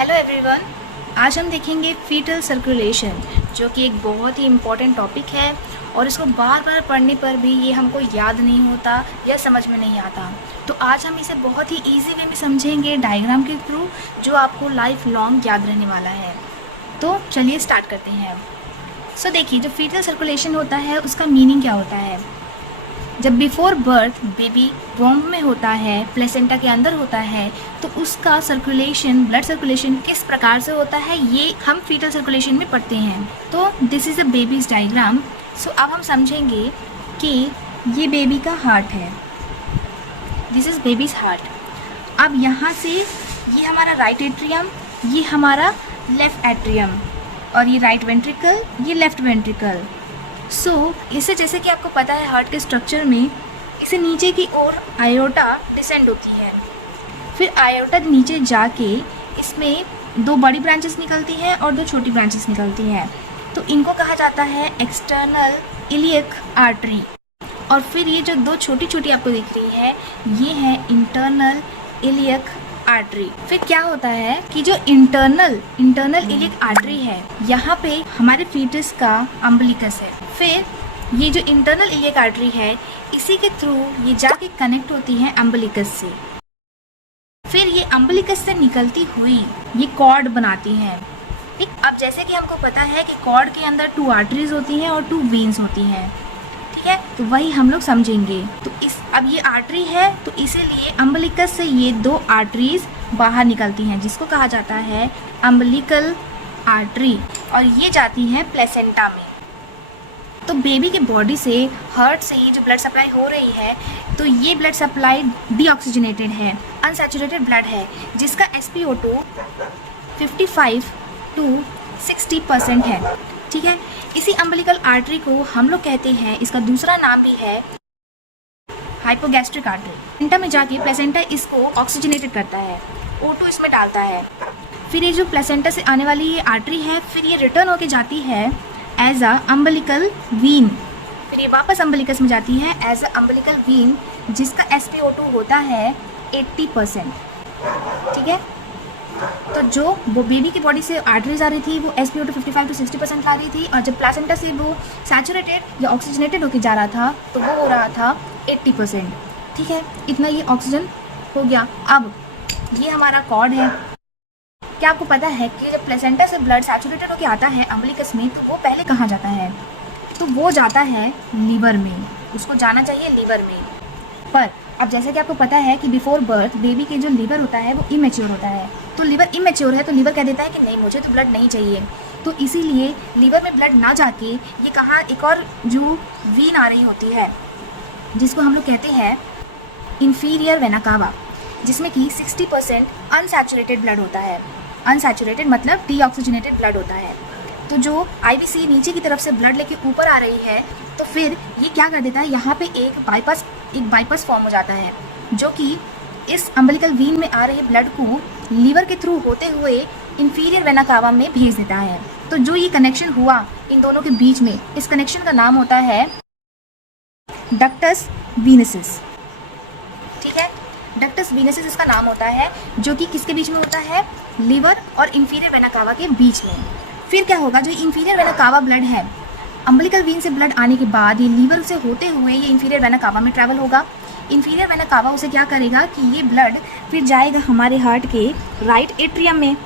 Hello everyone. आज हम देखेंगे फीटल सर्कुलेशन, जो कि एक बहुत ही इम्पॉर्टेंट टॉपिक है और इसको बार बार पढ़ने पर भी ये हमको याद नहीं होता या समझ में नहीं आता। तो आज हम इसे बहुत ही इजी वे में समझेंगे डायग्राम के थ्रू, जो आपको लाइफ लॉन्ग याद रहने वाला है। तो चलिए स्टार्ट करते हैं। सो देखिए, जो फीटल सर्कुलेशन होता है उसका मीनिंग क्या होता है। जब बिफोर बर्थ बेबी वॉम्ब में होता है, प्लेसेंटा के अंदर होता है, तो उसका सर्कुलेशन, ब्लड सर्कुलेशन किस प्रकार से होता है ये हम फीटल सर्कुलेशन में पढ़ते हैं। तो this is a baby's diagram. So अब हम समझेंगे कि ये बेबी का हार्ट है। This is baby's heart. अब यहाँ से ये हमारा राइट एट्रियम, ये हमारा लेफ्ट एट्रियम, और ये राइट वेंट्रिकल, ये लेफ्ट वेंट्रिकल। इससे जैसे कि आपको पता है हार्ट के स्ट्रक्चर में इसे नीचे की ओर आयोटा डिसेंड होती है। फिर आयोटा नीचे जाके इसमें दो बड़ी ब्रांचेस निकलती हैं और दो छोटी ब्रांचेस निकलती हैं। तो इनको कहा जाता है एक्सटर्नल इलियक आर्टरी। और फिर ये जो दो छोटी छोटी आपको दिख रही है, ये है इंटरनल इलियक आर्टरी। फिर क्या होता है कि जो इंटरनल इलियक आर्टरी है, यहाँ पे हमारे फीटस का अम्बिलिकस है। फिर ये जो इंटरनल इलियक आर्टरी है, इसी के थ्रू ये जाके कनेक्ट होती है अम्बिलिकस से। फिर ये अम्बिलिकस से निकलती हुई ये कॉर्ड बनाती हैं। ठीक, अब जैसे कि हमको पता है कि कॉर्ड के अंदर 2 आर्टरीज होती हैं और 2 वेन्स होती हैं। ठीक है, तो वही हम लोग समझेंगे। तो अब ये आर्टरी है, तो इसीलिए अम्बिलिकस से ये 2 आर्टरीज बाहर निकलती हैं, जिसको कहा जाता है अम्बिलिकल आर्टरी, और ये जाती है प्लेसेंटा में। तो बेबी के बॉडी से, हार्ट से ये जो ब्लड सप्लाई हो रही है, तो ये ब्लड सप्लाई डीऑक्सीजनेटेड है, अनसैचुरेटेड ब्लड है, जिसका SpO2 55 to 60% है। ठीक है, इसी अम्बिलिकल आर्टरी को हम लोग कहते हैं, इसका दूसरा नाम भी है हाइपोगैस्ट्रिक आर्टरी। प्लेसेंटा में जाके प्लेसेंटा इसको ऑक्सीजनेटेड करता है, O2 इसमें डालता है। फिर ये जो प्लेसेंटा से आने वाली ये आर्टरी है, फिर ये रिटर्न होके जाती है एज अ अम्बिलिकल वीन। फिर ये वापस अम्बिलिकस में जाती है एज अ अम्बिलिकल वीन, जिसका SpO2 होता है 80%। ठीक है, तो जो वो बेबी की बॉडी से आर्टरीज आ रही थी, वो SpO2 55 to 60% ला रही थी, और जब प्लेसेंटा से वो सैचुरेटेड या ऑक्सीजनेटेड होकर जा रहा था, तो वो हो रहा था 80%। ठीक है, इतना ये ऑक्सीजन हो गया। अब ये हमारा कॉर्ड है। क्या आपको पता है कि जब प्लेसेंटा से ब्लड सैचुरेटेड होकर आता है अम्बिलिकस में, तो वो पहले कहाँ जाता है? तो वो जाता है लीवर में, उसको जाना चाहिए लीवर में। पर अब जैसे कि आपको पता है कि बिफोर बर्थ बेबी के जो लीवर होता है वो इमेच्योर होता है। तो लीवर इमेच्योर है, तो लीवर कह देता है कि नहीं, मुझे तो ब्लड नहीं चाहिए। तो इसीलिए लीवर में ब्लड ना जाके ये कहाँ, एक और जो वीन आ रही होती है, जिसको हम लोग कहते हैं इन्फीरियर वेना कावा, जिसमें कि 60% अनसैचुरेटेड ब्लड होता है। अनसैचुरेटेड मतलब डीऑक्सीजनेटेड ब्लड होता है। तो जो IVC नीचे की तरफ से ब्लड लेके ऊपर आ रही है, तो फिर ये क्या कर देता है, यहाँ पे एक बाईपास फॉर्म हो जाता है, जो कि इस अम्बिलिकल वीन में आ रहे ब्लड को लीवर के थ्रू होते हुए इंफीरियर वेना कावा में भेज देता है। तो जो ये कनेक्शन हुआ इन दोनों के बीच में, इस कनेक्शन का नाम होता है डक्टस वीनसिस। ठीक है, डक्टस वीनसिस इसका नाम होता है, जो कि किसके बीच में होता है? लीवर और इंफीरियर वेना कावा के बीच में। फिर क्या होगा, जो इंफीरियर वेना कावा ब्लड है, अम्बिलिकल वीन से ब्लड आने के बाद ये लीवर से होते हुए ये इंफीरियर वेना कावा में ट्रैवल होगा। इंफीरियर वेना कावा उसे क्या करेगा कि ये ब्लड फिर जाएगा हमारे हार्ट के राइट एट्रियम में।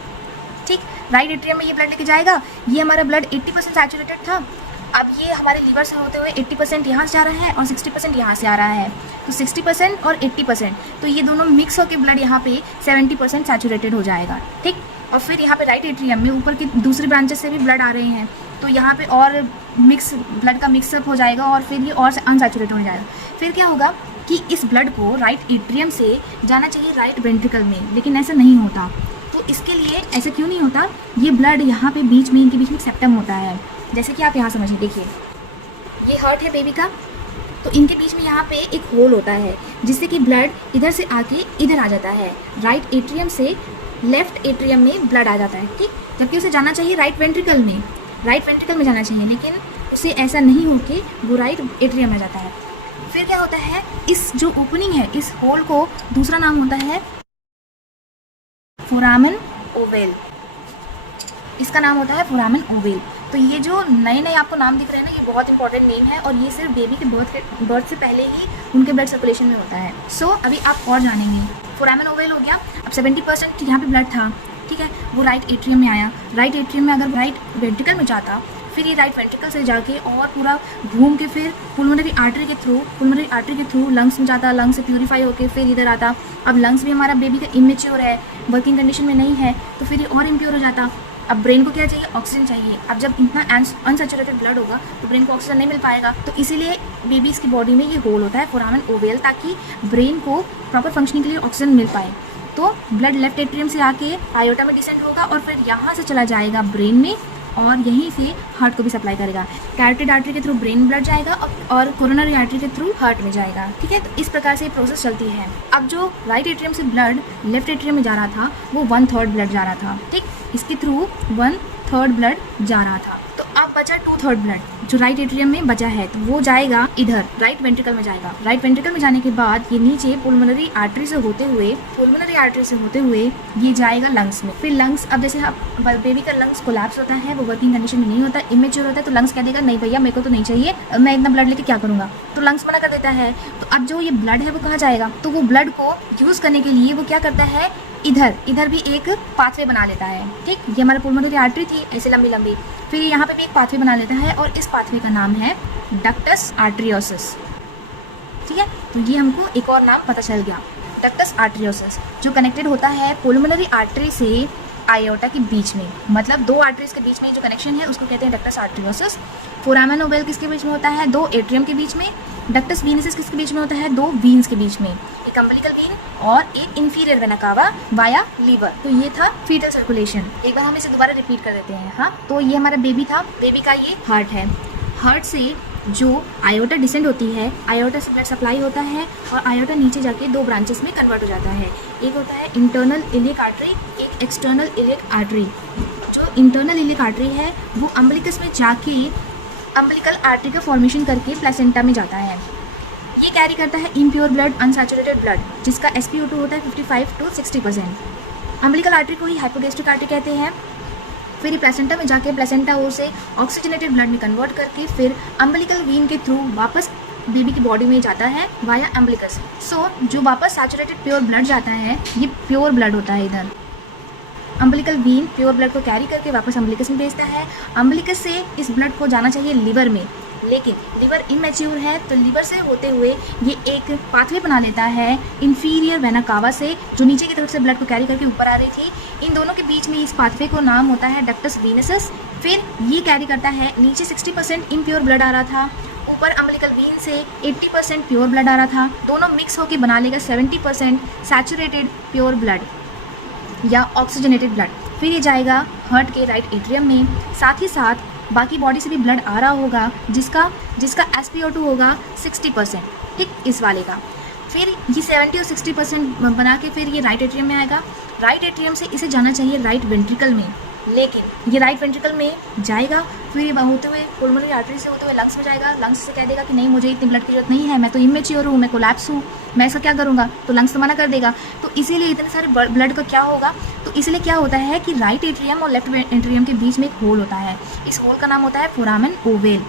ठीक, राइट एट्रियम में ये ब्लड लेके जाएगा। ये हमारा ब्लड 80% सैचुरेटेड था, अब ये हमारे लीवर से होते हुए 80% यहाँ से जा रहा है और 60% यहाँ से आ रहा है। तो 60% और 80%, तो ये दोनों मिक्स होकर ब्लड यहाँ पे 70% सैचुरेटेड हो जाएगा। ठीक, और फिर यहाँ पे राइट एट्रियम में ऊपर की दूसरी ब्रांचेस से भी ब्लड आ रहे हैं, तो यहाँ पे और ब्लड का मिक्सअप हो जाएगा और फिर ये और अनसैचुरेटेड हो जाएगा। फिर क्या होगा कि इस ब्लड को राइट एट्रियम से जाना चाहिए राइट वेंट्रिकल में, लेकिन ऐसा नहीं होता। तो इसके लिए ऐसा क्यों नहीं होता? ये ब्लड यहाँ पे बीच में, इनके बीच में सेप्टम होता है। जैसे कि आप यहाँ समझिए, देखिए ये हार्ट है बेबी का, तो इनके बीच में यहाँ पे एक होल होता है, जिससे कि ब्लड इधर से आके इधर आ जाता है। राइट एट्रियम से लेफ्ट एट्रियम में ब्लड आ जाता है। ठीक, जबकि उसे जाना चाहिए राइट वेंट्रिकल में जाना चाहिए, लेकिन उसे ऐसा नहीं होके वो राइट एट्रियम में जाता है। फिर क्या होता है, इस जो ओपनिंग है, इस होल को दूसरा नाम होता है फोरामन ओवेल, इसका नाम होता है फोरामेन ओवेल। तो ये जो नए नए आपको नाम दिख रहे हैं ना, ये बहुत इंपॉर्टेंट नेम है और ये सिर्फ बेबी के बर्थ से पहले ही उनके ब्लड सर्कुलेशन में होता है। सो अभी आप और जानेंगे। फोरामेन ओवेल हो गया। अब 70% यहाँ पे ब्लड था, ठीक है, वो राइट एट्रियम में आया। राइट एट्रियम में अगर राइट वेंट्रिकल में जाता, फिर ये राइट वेंट्रिकल से जाके और पूरा घूम के फिर पुलमोनरी आर्टरी के थ्रू लंग्स में जाता, लंग्स से प्यूरीफाई होकर फिर इधर आता। अब लंग्स भी हमारा बेबी का इमेच्योर है, वर्किंग कंडीशन में नहीं है, तो फिर ये और इम्प्योर हो जाता। अब ब्रेन को क्या चाहिए? ऑक्सीजन चाहिए। अब जब इतना अनसैचुरेटेड ब्लड होगा तो ब्रेन को ऑक्सीजन नहीं मिल पाएगा, तो इसीलिए बेबीज़ की बॉडी में ये होल होता है फोरामेन ओवेल, ताकि ब्रेन को प्रॉपर फंक्शनिंग के लिए ऑक्सीजन मिल पाए। तो ब्लड लेफ्ट एट्रियम से आके आयोटा में डिसेंड होगा और फिर यहाँ से चला जाएगा ब्रेन में और यहीं से हार्ट को भी सप्लाई करेगा। कैरोटिड आर्टरी के थ्रू ब्रेन ब्लड जाएगा और कोरोनरी आर्टरी के थ्रू हार्ट में जाएगा, ठीक है। तो इस प्रकार से ये प्रोसेस चलती है। अब जो राइट एट्रियम से ब्लड लेफ्ट एट्रियम में जा रहा था वो 1/3 ब्लड जा रहा था, ठीक, इसके थ्रू 1/3 ब्लड जा रहा था। तो अब बचा 2/3 ब्लड जो राइट एट्रियम में बचा है, तो वो जाएगा इधर राइट वेंट्रिकल में जाएगा। राइट वेंट्रिकल में जाने के बाद ये नीचे पुलमोनरी आर्टरी से होते हुए ये जाएगा लंग्स में। फिर लंग्स, अब जैसे बेबी का लंग्स कोलैप्स होता है, वो वर्किंग कंडीशन में नहीं होता, इमेच्योर होता है, तो लंग्स कह देगा नहीं भैया मेरे को तो नहीं चाहिए, मैं इतना ब्लड लेके क्या करूँगा, तो लंग्स मना कर देता है। तो अब जो ये ब्लड है वो कहाँ जाएगा? तो वो ब्लड को यूज़ करने के लिए वो क्या करता है, इधर भी एक पाथवे बना लेता है, ठीक। ये हमारा पुलमोनरी आर्टरी थी ऐसे लंबी, फिर यहाँ पे भी एक पाथवे बना लेता है और इस पाथवे का नाम है डक्टस आर्टरियोसिस, ठीक है। तो ये हमको एक और नाम पता चल गया, डक्टस आर्टरियोसिस, जो कनेक्टेड होता है पुलमोनरी आर्टरी से आयोटा के बीच में, मतलब दो आर्टरीज के बीच में जो कनेक्शन है उसको कहते हैं डक्टस आर्टरियोसिस। फोरामेन ओवेल किसके बीच में होता है? 2 एट्रियम के बीच में। डक्टस वीनस किसके बीच में होता है? 2 वीन्स के बीच में, एक अम्बिलिकल वीन और एक inferior vena cava via liver. तो ये था फीटल सर्कुलेशन। एक बार हम इसे दोबारा रिपीट कर देते हैं। हाँ, तो ये हमारा बेबी था, बेबी का ये हार्ट है, हार्ट से जो आयोटा डिसेंड होती है, आयोटा से ब्लड सप्लाई होता है और आयोटा नीचे जाके 2 ब्रांचेस में कन्वर्ट हो जाता है। एक होता है इंटरनल इलियक आर्टरी, एक एक्सटर्नल इलियक आर्टरी। जो इंटरनल इलियक आर्टरी है वो अम्बिलिकस में जाके अम्बिलिकल आर्टरी का फॉर्मेशन करके प्लेसेंटा में जाता है। ये कैरी करता है इम्प्योर ब्लड, अनसैचुरेटेड ब्लड, जिसका SpO2 होता है 55 to 60%। अम्बिलिकल आर्टरी को ही हाइपोगैस्ट्रिक आर्टरी कहते हैं। फिर ये प्लेसेंटा में जाके प्लेसेंटा ओ से ऑक्सीजनेटेड ब्लड में कन्वर्ट करके फिर अम्बिलिकल वीन के थ्रू वापस बेबी की बॉडी में जाता है वाया अम्बिलिकस। सो जो वापस सैचुरेटेड प्योर ब्लड जाता है ये प्योर ब्लड होता है। इधर अम्बिलिकल वीन प्योर ब्लड को कैरी करके वापस अम्बिलिकस में भेजता है। अम्बिलिकस से इस ब्लड को जाना चाहिए लिवर में, लेकिन लिवर इमेच्योर है, तो लिवर से होते हुए ये एक पाथवे बना लेता है इंफीरियर वेना कावा से, जो नीचे की तरफ से ब्लड को कैरी करके ऊपर आ रही थी। इन दोनों के बीच में इस पाथवे को नाम होता है डक्टस वीनसस। फिर ये कैरी करता है, नीचे 60% इम्प्योर ब्लड आ रहा था, ऊपर अम्बिलिकल वीन से 80% प्योर ब्लड आ रहा था, दोनों मिक्स होकर बना लेगा 70% सैचुरेटेड प्योर ब्लड या ऑक्सीजनेटेड ब्लड। फिर ये जाएगा हार्ट के राइट एट्रियम में, साथ ही साथ बाकी बॉडी से भी ब्लड आ रहा होगा जिसका SpO2 होगा 60%, ठीक, इस वाले का। फिर ये 70 और 60% बना के फिर ये राइट एट्रियम में आएगा। राइट एट्रियम से इसे जाना चाहिए राइट वेंट्रिकल में, लेकिन ये राइट वेंट्रिकल में जाएगा, फिर ये होते हुए पुलमोनरी आर्टरी से होते हुए लंग्स में जाएगा। लंग्स से कह देगा कि नहीं मुझे इतनी ब्लड की जरूरत नहीं है, मैं तो इमेच्योर हूँ, मैं कोलैप्स हूँ, मैं इसका क्या करूँगा, तो लंग्स तो मना कर देगा। तो इसीलिए इतने सारे ब्लड का क्या होगा, तो इसलिए क्या होता है कि राइट एट्रियम और लेफ्ट एट्रियम के बीच में एक होल होता है। इस होल का नाम होता है फोरामेन ओवेल,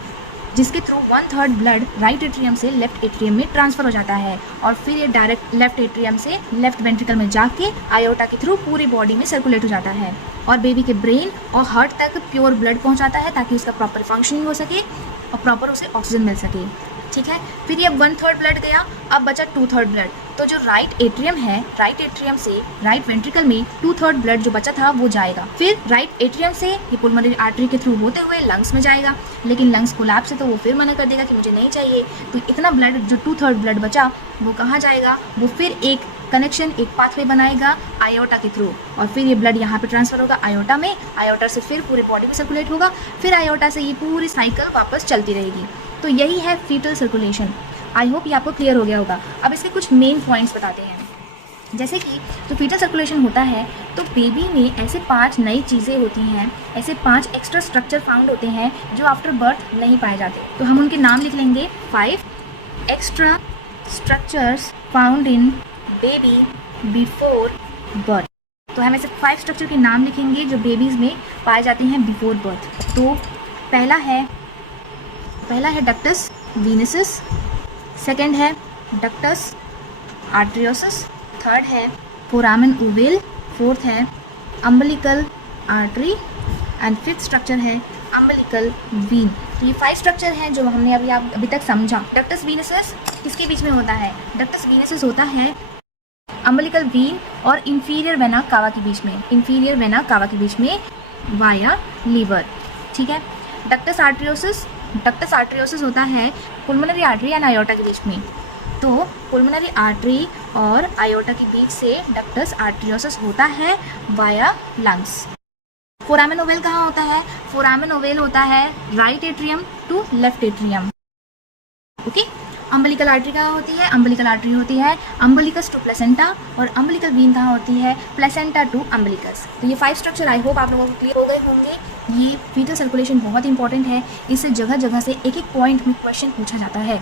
जिसके थ्रू 1/3 ब्लड राइट एट्रियम से लेफ्ट एट्रियम में ट्रांसफर हो जाता है और फिर ये डायरेक्ट लेफ्ट एट्रियम से लेफ्ट वेंट्रिकल में जाके आयोटा के थ्रू पूरी बॉडी में सर्कुलेट हो जाता है और बेबी के ब्रेन और हार्ट तक प्योर ब्लड पहुंचाता है ताकि उसका प्रॉपर फंक्शनिंग हो सके और प्रॉपर उसे ऑक्सीजन मिल सके, ठीक है। फिर ये 1/3 ब्लड गया, अब बचा 2/3 ब्लड। तो जो राइट एट्रियम है, राइट एट्रियम से राइट वेंट्रिकल में 2/3 ब्लड जो बचा था वो जाएगा। फिर राइट एट्रियम से ये पुलमोनरी आर्टरी के थ्रू होते हुए लंग्स में जाएगा, लेकिन लंग्स कोलैप्स है तो वो फिर मना कर देगा कि मुझे नहीं चाहिए। तो इतना ब्लड जो 2/3 ब्लड बचा वो कहाँ जाएगा, वो फिर एक कनेक्शन, एक पाथवे बनाएगा आयोटा के थ्रू और फिर ये ब्लड यहाँ पे ट्रांसफर होगा आयोटा में, आयोटा से फिर पूरे बॉडी में सर्कुलेट होगा, फिर आयोटा से ये पूरी साइकिल वापस चलती रहेगी। तो यही है फीटल सर्कुलेशन। आई होप ये आपको क्लियर हो गया होगा। अब इसके कुछ मेन पॉइंट्स बताते हैं। जैसे कि जो फीटल सर्कुलेशन होता है तो बेबी में ऐसे 5 नई चीज़ें होती हैं, ऐसे 5 एक्स्ट्रा स्ट्रक्चर फाउंड होते हैं जो आफ्टर बर्थ नहीं पाए जाते। तो हम उनके नाम लिख लेंगे। 5 extra structures found in baby before birth. तो हम ऐसे 5 स्ट्रक्चर के नाम लिखेंगे जो बेबीज़ में पाए जाते हैं बिफोर बर्थ। तो पहला है डक्टस वीनसस, सेकंड है डक्टस आर्टरियोसस, थर्ड है फोरामेन ओवेल, फोर्थ है umbilical artery and fifth structure है अम्बिलिकल वीन। तो ये 5 स्ट्रक्चर हैं जो हमने अभी तक समझा। डक्टस वीनसस किसके बीच में होता है? डक्टस वीनसस होता है अम्बिलिकल वीन और इंफीरियर वेना कावा के बीच में, इंफीरियर वेना कावा के बीच में वाया लीवर। ठीक है। डक्टस आर्टरियोसस होता है पुल्मोनरी आर्टरी एंड आयोटा के बीच में। तो पुल्मोनरी आर्टरी और आयोटा के बीच से डक्टस आर्टरियोसस होता है वाया लंग्स। फोरामेन ओवेल कहाँ होता है? फोरामेन ओवेल होता है right atrium to left atrium. Okay. Umbilical artery कहाँ होती है? अम्बिलिकल आर्टरी होती है अम्बिलिकस टू प्लेसेंटा, और अम्बिलिकल वीन कहाँ होती है? Placenta to umbilicus. तो ये 5 स्ट्रक्चर आई होप आप लोगों को क्लियर हो गए होंगे। ये फीटल सर्कुलेशन बहुत इंपॉर्टेंट है, इससे जगह जगह से एक एक पॉइंट में क्वेश्चन पूछा जाता है,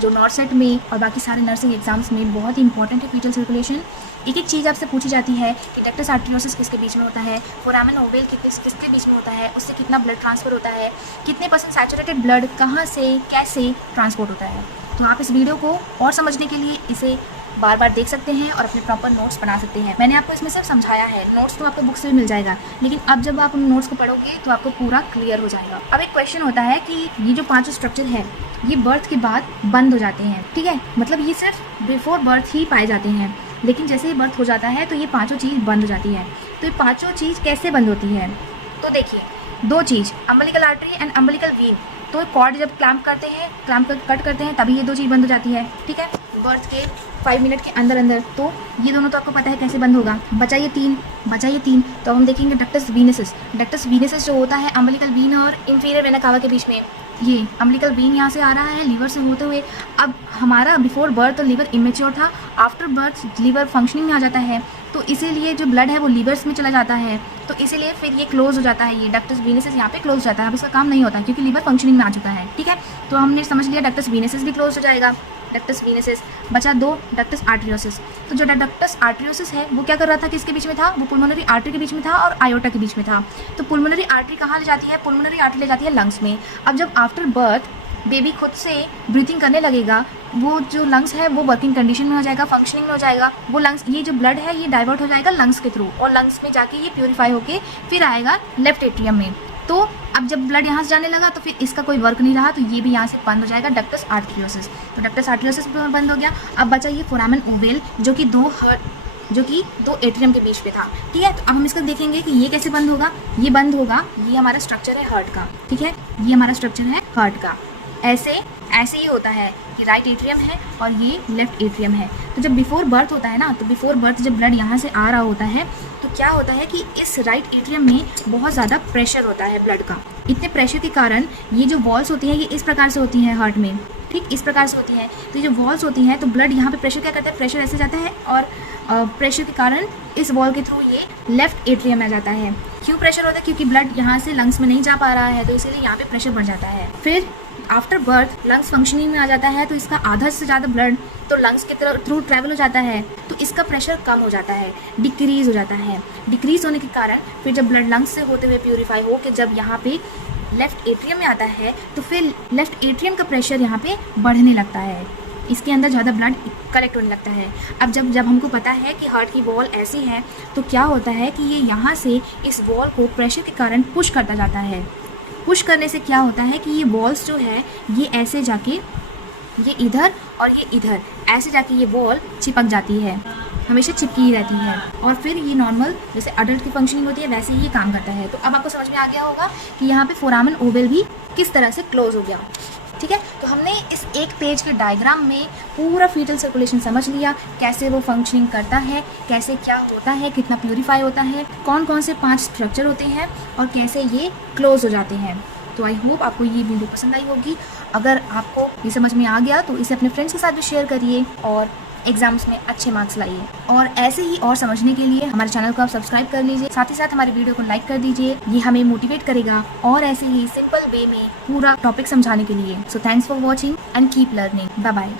जो नॉर्सेट में और बाकी सारे नर्सिंग एग्जाम्स में बहुत इंपॉर्टेंट है। फीटल सर्कुलेशन एक एक चीज़ आपसे पूछी जाती है कि डक्टस आर्टरियोसस किसके बीच में होता है, फोरामेन ओवेल किसके बीच में होता है, उससे कितना ब्लड ट्रांसफ़र होता है, कितने % सैचुरेटेड ब्लड कहाँ से कैसे ट्रांसपोर्ट होता है। तो आप इस वीडियो को और समझने के लिए इसे बार बार देख सकते हैं और अपने प्रॉपर नोट्स बना सकते हैं। मैंने आपको इसमें सिर्फ समझाया है, नोट्स तो आपको बुक से भी मिल जाएगा, लेकिन अब जब आप उन नोट्स को पढ़ोगे तो आपको पूरा क्लियर हो जाएगा। अब एक क्वेश्चन होता है कि ये जो 5 स्ट्रक्चर है ये बर्थ के बाद बंद हो जाते हैं। ठीक है, मतलब ये सिर्फ बिफोर बर्थ ही पाए जाते हैं, लेकिन जैसे ही बर्थ हो जाता है तो ये 5 चीज़ बंद हो जाती है। तो ये 5 चीज़ कैसे बंद होती है? तो देखिए, 2 चीज़, umbilical artery and umbilical vein. तो कॉर्ड जब क्लैम्प कट करते हैं तभी ये 2 चीज़ बंद हो जाती है। ठीक है, बर्थ के 5 मिनट के अंदर। तो ये दोनों तो आपको पता है कैसे बंद होगा। बचा ये तीन। तो हम देखेंगे डक्टस वीनसस जो होता है अम्बिलिकल वीन और इंफीरियर वेना कावा के बीच में। ये अम्बिलिकल वीन यहाँ से आ रहा है लीवर से होते हुए। अब हमारा बिफोर बर्थ तो लीवर इमेच्योर था, आफ्टर बर्थ लीवर फंक्शनिंग में आ जाता है, तो इसीलिए जो ब्लड है वो लीवर्स में चला जाता है, तो इसीलिए फिर ये क्लोज हो जाता है। ये डक्टस वीनसस यहाँ पे क्लोज हो जाता है, अब इसका काम नहीं होता क्योंकि लीवर फंक्शनिंग में आ चुका है। ठीक है, तो हमने समझ लिया डक्टस वीनसस भी क्लोज हो जाएगा। डक्टस वीनसस बचा 2, डक्टस आर्टरियोसस। तो जो डक्टस आर्टरियोसस है वो क्या कर रहा था, किसके बीच में था? वो पुल्मोनरी आर्टरी के बीच में था और आयोटा के बीच में था। तो पुल्मोनरी आर्टरी कहाँ ले जाती है? पुल्मोनरी आर्टरी ले जाती है लंग्स में। अब जब आफ्टर बर्थ बेबी खुद से ब्रीथिंग करने लगेगा, वो जो लंग्स है वो वर्किंग कंडीशन में हो जाएगा, फंक्शनिंग में हो जाएगा। वो लंग्स, ये जो ब्लड है ये डाइवर्ट हो जाएगा लंग्स के थ्रू, और लंग्स में जाके ये प्योरीफाई होके फिर आएगा लेफ्ट एट्रियम में। तो अब जब ब्लड यहाँ से जाने लगा तो फिर इसका कोई वर्क नहीं रहा, तो ये भी यहाँ से बंद हो जाएगा डक्टस आर्टरियोसस। तो डक्टस आर्टरियोसस बंद हो गया। अब बचा ये फोरामेन ओवेल जो कि 2 एट्रियम के बीच में था। ठीक है, तो अब हम इसका देखेंगे कि ये कैसे बंद होगा। ये बंद होगा, ये हमारा स्ट्रक्चर है हार्ट का। ठीक है, ये हमारा स्ट्रक्चर है हार्ट का। ऐसे ही होता है कि राइट एट्रियम है और ये लेफ्ट एट्रियम है। तो जब बिफोर बर्थ होता है ना, तो बिफोर बर्थ जब ब्लड यहाँ से आ रहा होता है तो क्या होता है कि इस राइट एट्रियम में बहुत ज़्यादा प्रेशर होता है ब्लड का। इतने प्रेशर के कारण ये जो वॉल्स होती हैं ये इस प्रकार से होती हैं हार्ट में, ठीक इस प्रकार से होती है। तो ये जो वॉल्स होती हैं तो ब्लड यहाँ पे प्रेशर क्या करता है, प्रेशर ऐसे जाता है और प्रेशर के कारण इस वॉल के थ्रू ये लेफ्ट एट्रियम में जाता है। क्यों प्रेशर होता है? क्योंकि ब्लड यहाँ से लंग्स में नहीं जा पा रहा है, तो इसीलिए यहाँ पे प्रेशर बढ़ जाता है। फिर आफ्टर बर्थ लंग्स फंक्शनिंग में आ जाता है, तो इसका आधा से ज़्यादा ब्लड तो लंग्स के थ्रू ट्रैवल हो जाता है, तो इसका प्रेशर कम हो जाता है, डिक्रीज़ हो जाता है। डिक्रीज़ होने के कारण फिर जब ब्लड लंग्स से होते हुए प्योरीफाई हो के जब यहाँ पे लेफ्ट एट्रियम में आता है तो फिर लेफ्ट एट्रियम का प्रेशर यहाँ पे बढ़ने लगता है, इसके अंदर ज़्यादा ब्लड कलेक्ट होने लगता है। अब जब हमको पता है कि हार्ट की वॉल ऐसी है, तो क्या होता है कि ये यहाँ से इस वॉल को प्रेशर के कारण पुश करता जाता है। पुश करने से क्या होता है कि ये वॉल्स जो है ये ऐसे जाके ये इधर और ये इधर ऐसे जाके ये वॉल चिपक जाती है, हमेशा चिपकी ही रहती है, और फिर ये नॉर्मल जैसे अडल्ट की फंक्शनिंग होती है वैसे ही ये काम करता है। तो अब आपको समझ में आ गया होगा कि यहाँ पे फोरामेन ओवेल भी किस तरह से क्लोज हो गया। ठीक है, तो हमने इस एक पेज के डायग्राम में पूरा फीटल सर्कुलेशन समझ लिया, कैसे वो फंक्शनिंग करता है, कैसे क्या होता है, कितना प्यूरीफाई होता है, कौन कौन से 5 स्ट्रक्चर होते हैं और कैसे ये क्लोज हो जाते हैं। तो आई होप आपको ये वीडियो पसंद आई होगी। अगर आपको ये समझ में आ गया तो इसे अपने फ्रेंड्स के साथ भी शेयर करिए और एग्जाम्स में अच्छे मार्क्स लाइए। और ऐसे ही और समझने के लिए हमारे चैनल को आप सब्सक्राइब कर लीजिए, साथ ही साथ हमारे वीडियो को लाइक कर दीजिए, ये हमें मोटिवेट करेगा और ऐसे ही सिंपल वे में पूरा टॉपिक समझाने के लिए। So thanks for watching and keep learning. Bye bye.